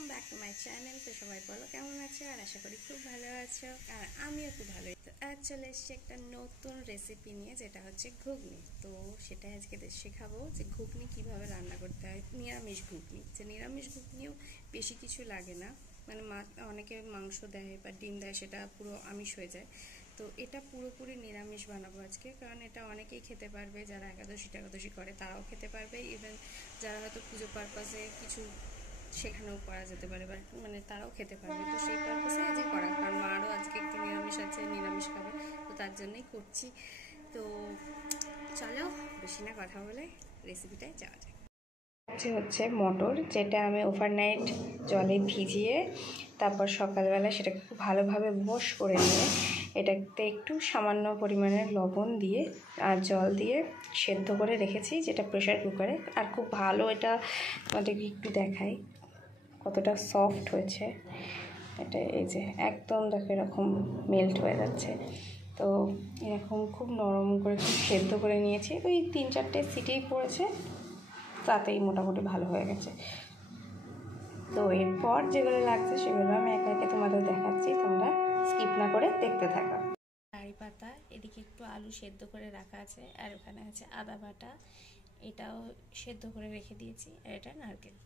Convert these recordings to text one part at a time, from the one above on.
Welcome back to my channel. তো সবাই বলো কেমন আছো, আর আশা করি খুব ভালো আছো, আর আমিও খুব ভালোই। তো আজ চলে এসেছি একটা নতুন রেসিপি নিয়ে, যেটা হচ্ছে ঘুগনি। তো সেটাই আজকে শেখাবো যে ঘুগনি কিভাবে রান্না করতে হয়। নিরামিষ ঘুগনি, যে নিরামিষ ঘুগনিও বেশি কিছু লাগে না, মানে অনেকে মাংস দেয় বা ডিম দেয়, সেটা পুরো আমিষ হয়ে যায়। তো এটা পুরোপুরি নিরামিষ বানাবো আজকে, কারণ এটা অনেকেই খেতে পারবে, যারা একাদশী টাকাদশী করে তারাও খেতে পারবে, ইভেন যারা হয়তো পুজো পারপাসে কিছু সেখানেও করা যেতে পারে, বা মানে তারাও খেতে পারবে। তো সেই পারপাসে আজকে করা, কারণ মারও আজকে একটু নিরামিষ আছে, নিরামিষ খাবে, তো তার জন্যই করছি। তো চলো বেশি না কথা বলে রেসিপিটায় যাওয়া যায়। হচ্ছে মটর, যেটা আমি ওভারনাইট জলে ভিজিয়ে তারপর সকালবেলা সেটাকে খুব ভালোভাবে ওয়াশ করে নিয়ে এটাতে একটু সামান্য পরিমাণের লবণ দিয়ে আর জল দিয়ে সেদ্ধ করে রেখেছি, যেটা প্রেশার কুকারে। আর খুব ভালো এটা আমাদেরকে একটু দেখাই কতটা সফট হয়েছে এটা। এই যে একদম দেখো এরকম মেল্ট হয়ে যাচ্ছে। তো এরকম খুব নরম করে খুব সেদ্ধ করে নিয়েছি, ওই 3-4টে সিটিই পড়েছে, তাতেই মোটামুটি ভালো হয়ে গেছে। তো এরপর যেগুলো লাগছে সেগুলো আমি একে একে তোমাদের দেখাচ্ছি, তোমরা স্কিপ না করে দেখতে থাকো। কারি পাতা, এদিকে একটু আলু সেদ্ধ করে রাখা আছে, আর ওখানে আছে আদা বাটা, এটাও সেদ্ধ করে রেখে দিয়েছি, আর এটা নারকেল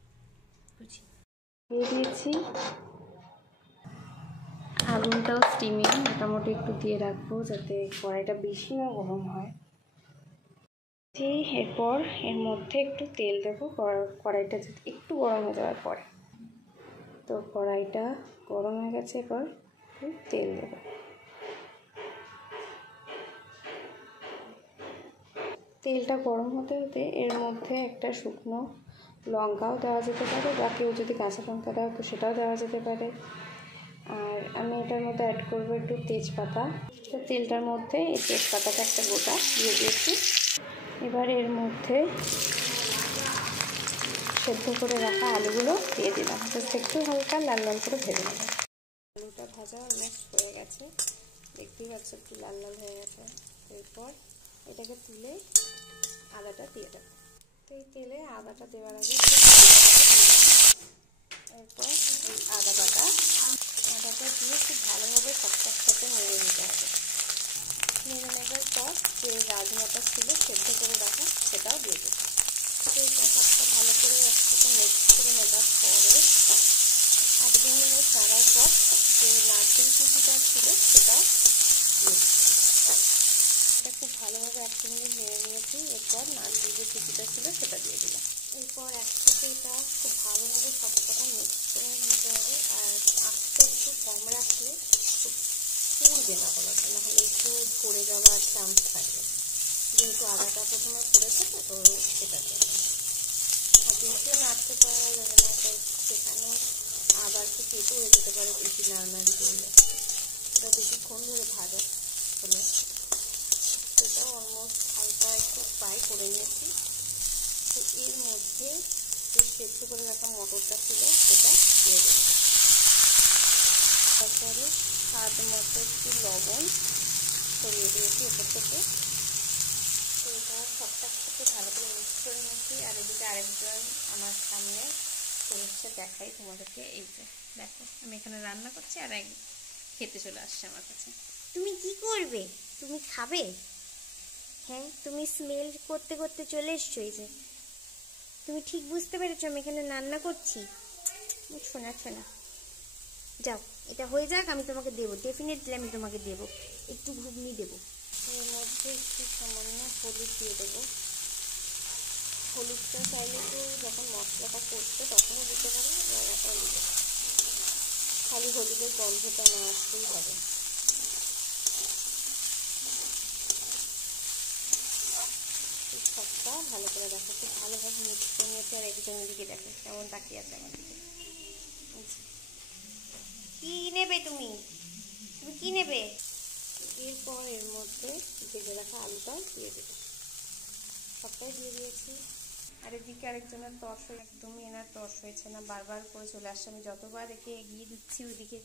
কুচি দিয়ে দিয়েছি। আগুনটাও স্টিমিং মোটামুটি একটু দিয়ে রাখবো, যাতে কড়াইটা বেশি না গরম হয়। এরপর এর মধ্যে একটু তেল দেবো, কড়াইটা যাতে একটু গরম হয়ে যাওয়ার পরে। তো কড়াইটা গরম হয়ে গেছে, এরপর তেল দেবো। তেলটা গরম হতে হতে এর মধ্যে একটা শুকনো লঙ্কাও দেওয়া যেতে পারে, বা কেউ যদি কাঁচা লঙ্কা দেওয়া তো সেটাও দেওয়া যেতে পারে। আর আমি এটার মধ্যে অ্যাড করবো একটু তেজপাতা। তো তেলটার মধ্যে এই তেজপাতাটা একটা গোটা দিয়ে দিয়েছি। এবার এর মধ্যে সেদ্ধ করে রাখা আলুগুলো দিয়ে দিলাম, জাস্ট একটু হালকা লাল লাল করে ভেজে নেব। আলুটা ভাজা অলমোস্ট হয়ে গেছে, দেখতেই পাচ্ছ একটু লাল লাল হয়ে গেছে। এরপর এটাকে তুলে আদাটা দিয়ে দেবো। তো এই তেলে আদাটা দেওয়ার আগে এরপর এই আদাটা দিয়ে খুব ভালোভাবে সবটার সাথে নেড়ে নিতে হবে। নেড়ে নেবার পর যে রাজমাটা ছিল সেদ্ধ করে রাখা, সেটাও দিয়ে দেবো। এটা সবটা ভালো করে একসাথে মিক্স করে নেবার পরে 1-2 মিনিট নাড়ার পর যে নারকেল কুচিটা ছিল সেটাও এটা খুব ভালোভাবে 1 মিনিট নেড়ে নিয়েছি। এরপর নারকেল যে কুচিটা ছিল সেটা দিয়ে দিলাম। এরপর একসাথে এটা খুব ভালোভাবে সবকটা মিক্স করে নিতে হবে, আর আস্তে একটু কম রাখলে খুব পুড়বে না, বলাতে না হলে একটু পড়ে যাওয়ার চান্স থাকবে, যেহেতু আদাটা প্রথমে পড়েছে তো সেটার জন্য। আর বেশিও নাড়তে পারা যাবে না, তো সেখানেও আবার একটু কেটে হয়ে যেতে পারে বেশি নাড়ানাড়ি করলে। এটা বেশিক্ষণ ধরে ভাজা হলে এটাও অলমোস্ট হালকা একটু ফ্রাই করে নিয়েছি। তো এর মধ্যে যে সেদ্ধ করে রাখা মটরটা ছিল সেটা দিয়ে দেবো। তারপরে স্বাদ মতো একটু লবণ ছড়িয়ে দিয়েছি ওপর থেকে। তো এটা সবটার সাথে ভালো করে মিক্স করে নিয়েছি। আর এদিকে আরেকজন আমার সামনে করছে, দেখাই তোমাদেরকে। এই যে দেখো আমি এখানে রান্না করছি, আর এক খেতে চলে আসছে আমার কাছে। তুমি কি করবে? তুমি খাবে? হ্যাঁ, তুমি স্মেল করতে করতে চলে এসছো। এই যে তুমি ঠিক বুঝতে পেরেছো আমি এখানে রান্না করছি। শোনা শোনা, যাও এটা হয়ে যাক, আমি তোমাকে দেবো, ডেফিনেটলি আমি তোমাকে দেবো, একটু ঘুগনি দেবো। এর মধ্যে একটু সামান্য হলুদ দিয়ে দেবো। হলুদটা চাইলে তো যখন মশলাটা করছে তখনও দিতে পারো, আর এখন দিতে পারো, খালি হলুদের গন্ধটা না আসতেই হবে। সবটা ভালো করে দেখো, খুব ভালোভাবে মিক্স করে নিয়েছি। আর একজনের দিকে দেখো কেমন তাকিয়ে আছে আমার দিকে। কি নেবে তুমি? তুমি কি নেবে? এরপর এর মধ্যে ভেজে রাখা আলুটাও দিয়ে দেবো, সবটাই দিয়ে দিয়েছি। আর এদিকে আরেকজনের তস একদমই এনার তস হয়েছে না, বারবার করে চলে আসছে। আমি যতবার একে এগিয়ে দিচ্ছি ওইদিকে।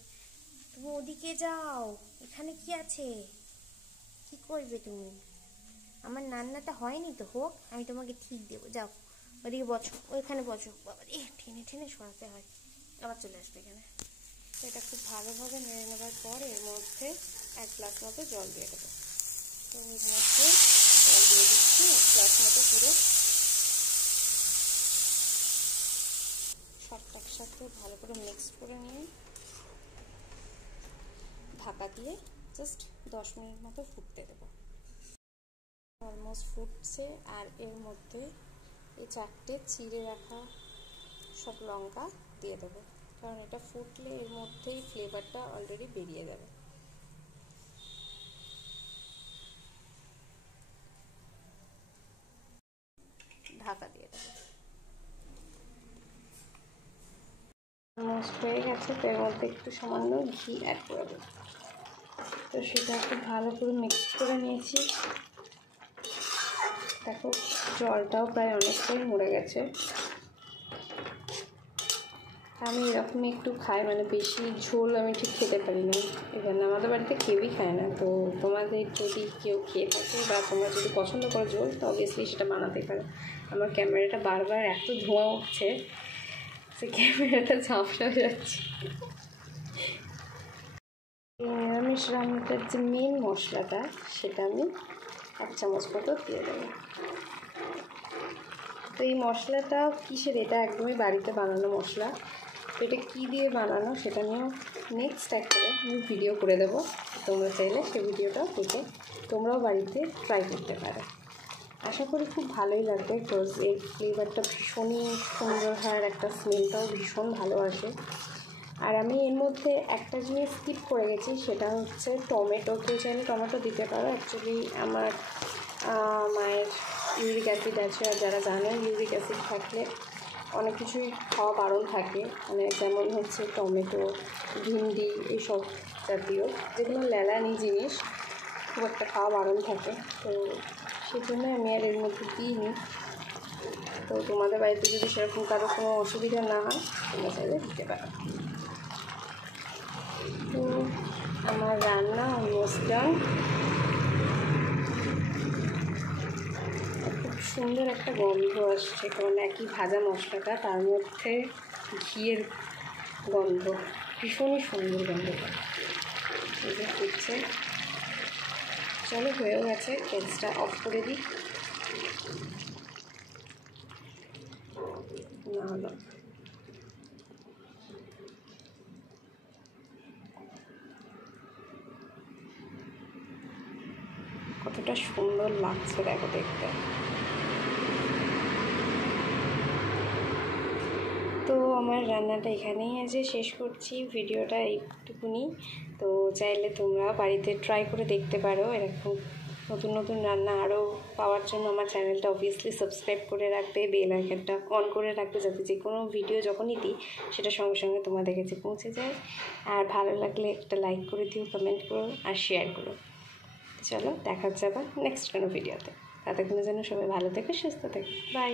তুমি ওদিকে যাও, এখানে কি আছে? কি করবে তুমি? আমার রান্নাটা হয়নি তো, হোক, আমি তোমাকে ঠিক দেবো। যাও ওদিকে বসো, ওইখানে বসো। বাবা রে, টেনে টেনে সরাতে হয়। আবার চলে আসবে এখানে। তো এটা খুব ভালোভাবে নেড়ে নেবার পর এর মধ্যে 1 গ্লাস মতো জল দিয়ে দেবো। তো এর মধ্যে জল দিয়ে দিচ্ছি 1 গ্লাস মতো পুরো। সবটা একসাথে ভালো করে মিক্স করে নিয়ে ঢাকা দিয়ে জাস্ট 10 মিনিট মতো ফুটতে দেবো। অলমোস্ট ফুটছে। আর এর মধ্যে এই 4টে চিড়ে রাখা সব লঙ্কা দিয়ে দেবো, কারণ এটা ফুটলে এর মধ্যেই ফ্লেভারটা অলরেডি বেরিয়ে যাবে। ঢাকা দিয়ে দেবো। অলমোস্ট হয়ে গেছে। তো এর মধ্যে একটু সামান্য ঘি অ্যাড করে দেবো। তো সেটা খুব ভালো করে মিক্স করে নিয়েছি। দেখো জলটাও প্রায় অনেকটাই মরে গেছে। আমি এরকমই একটু খাই, মানে বেশি ঝোল আমি ঠিক খেতে পারি না। এখানে আমাদের বাড়িতে কেউই খায় না। তো তোমাদের যদি কেউ খেয়ে থাকে বা তোমরা যদি পছন্দ করো ঝোল, তো অবভিয়াসলি সেটা বানাতেই পারো। আমার ক্যামেরাটা বারবার এত ধোঁয়া উঠছে যে ক্যামেরাটা ঝাপসা হয়ে যাচ্ছে। নিরামিষ রান্নাটার যে মেন মশলাটা, সেটা আমি 1 চামচ মতো দিয়ে দেবো। তো এই মশলাটা কিসের, এটা একদমই বাড়িতে বানানো মশলা। তো এটা কী দিয়ে বানানো সেটা নিয়েও নেক্সট একটা আমি ভিডিও করে দেবো। তোমরা চাইলে সেই ভিডিওটাও দেখে তোমরাও বাড়িতে ট্রাই করতে পারো। আশা করি খুব ভালোই লাগবে, বিকজ এর ফ্লেভারটা ভীষণই সুন্দর হয়, আর একটা স্মেলটাও ভীষণ ভালো আসে। আর আমি এর মধ্যে একটা জিনিস স্কিপ করে গেছি, সেটা হচ্ছে টমেটো। কেউ চাইলে টমেটো দিতে পারো। অ্যাকচুয়ালি আমার মায়ের ইউরিক অ্যাসিড আছে, আর যারা জানেন ইউরিক অ্যাসিড থাকলে অনেক কিছুই খাওয়া বারণ থাকে, মানে যেমন হচ্ছে টমেটো, ভিন্ডি, এইসব জাতীয় যেগুলো লেলানি জিনিস খুব একটা খাওয়া বারণ থাকে। তো সেই জন্য আমি আর এর মধ্যে দিইনি। তো তোমাদের বাড়িতে যদি সেরকম কারো কোনো অসুবিধা না হয়, তোমরা চাইলে দিতে পারো। তো আমার রান্না অলমোস্ট ডান। খুব সুন্দর একটা গন্ধ আসছে, কারণ একই ভাজা মশলাটা তার মধ্যে ঘিয়ের গন্ধ, ভীষণই সুন্দর গন্ধটা হচ্ছে। চলো হয়েও গেছে, গ্যাসটা অফ করে দিই। না হলো কতটা সুন্দর লাগছে দেখো দেখতে। তো আমার রান্নাটা এখানেই আছে, শেষ করছি ভিডিওটা এইটুকুনি। তো চাইলে তোমরা বাড়িতে ট্রাই করে দেখতে পারো। এরকম নতুন নতুন রান্না আরও পাওয়ার জন্য আমার চ্যানেলটা অবভিয়াসলি সাবস্ক্রাইব করে রাখবে, বেল আইকনটা অন করে রাখবে, যাতে যে কোনো ভিডিও যখনই দিই সেটা সঙ্গে সঙ্গে তোমাদের কাছে পৌঁছে যায়। আর ভালো লাগলে একটা লাইক করে দিও, কমেন্ট করো আর শেয়ার করো। চলো দেখা হচ্ছে আবার নেক্সট কোনো ভিডিওতে। ততক্ষণের জন্য সবাই ভালো থেকো, সুস্থ থেকো, বাই।